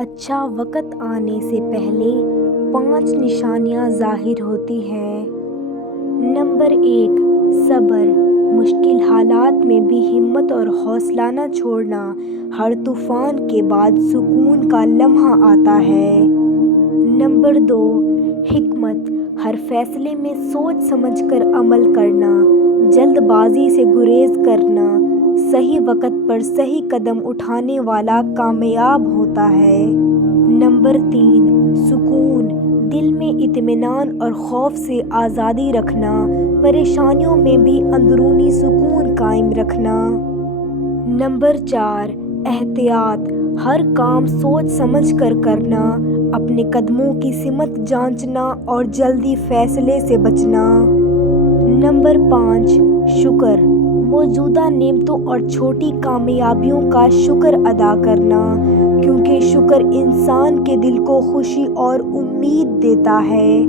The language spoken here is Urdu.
اچھا وقت آنے سے پہلے 5 نشانیاں ظاہر ہوتی ہیں۔ نمبر 1، صبر۔ مشکل حالات میں بھی ہمت اور حوصلہ نہ چھوڑنا۔ ہر طوفان کے بعد سکون کا لمحہ آتا ہے۔ نمبر 2، حکمت۔ ہر فیصلے میں سوچ سمجھ کر عمل کرنا، جلد بازی سے گریز کرنا۔ صحیح وقت پر صحیح قدم اٹھانے والا کامیاب ہوتا ہے۔ نمبر 3، سکون۔ دل میں اطمینان اور خوف سے آزادی رکھنا، پریشانیوں میں بھی اندرونی سکون قائم رکھنا۔ نمبر 4، احتیاط۔ ہر کام سوچ سمجھ کر کرنا، اپنے قدموں کی سمت جانچنا اور جلدی فیصلے سے بچنا۔ نمبر 5، شکر۔ موجودہ نعمتوں اور چھوٹی کامیابیوں کا شکر ادا کرنا، کیونکہ شکر انسان کے دل کو خوشی اور امید دیتا ہے۔